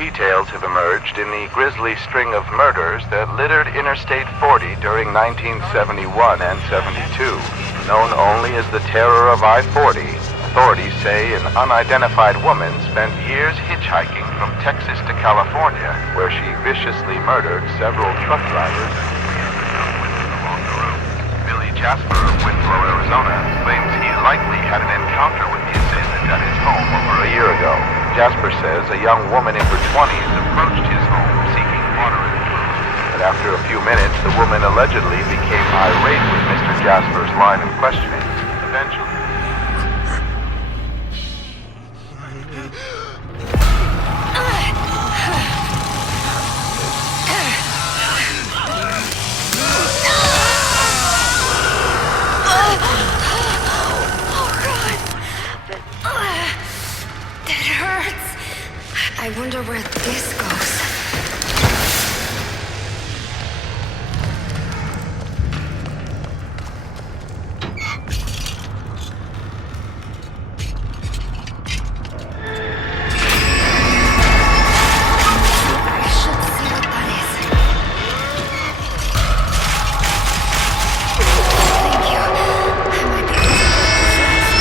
details have emerged in the grisly string of murders that littered Interstate 40 during 1971 and 72. Known only as the terror of I-40, authorities say an unidentified woman spent years hitchhiking from Texas to California, where she viciously murdered several truck drivers along the route. Billy Jasper of Winslow, Arizona, claims he likely had an encounter with the assailant at his home over a year ago. Jasper says a young woman in her 20s approached his home seeking water and food. But after a few minutes, the woman allegedly became irate with Mr. Jasper's line of questioning. Eventually, I wonder where this goes. I should see what that is. Thank you. I might be able to put this next.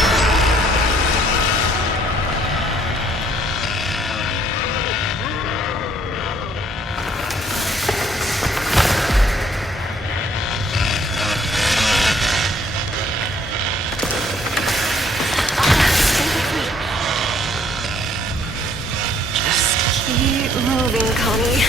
Keep moving, Connie.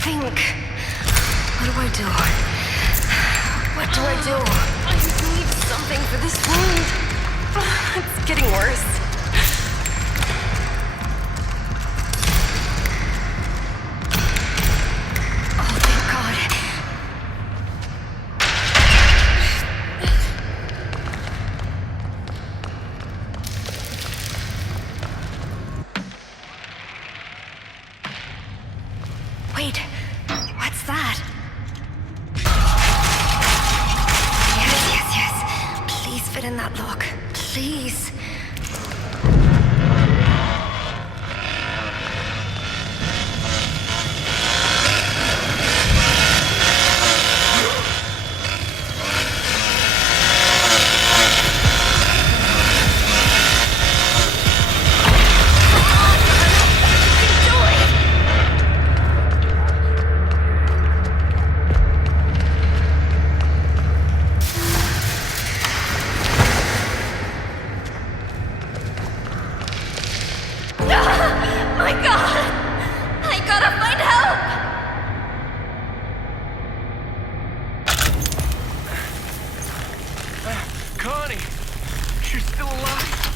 Think. What do I do? What do I do? I need something for this wound. It's getting worse. Oh, thank God. Wait, what's that? Yes. Please fit in that lock. Please. My God! I gotta find help! Connie! You're still alive?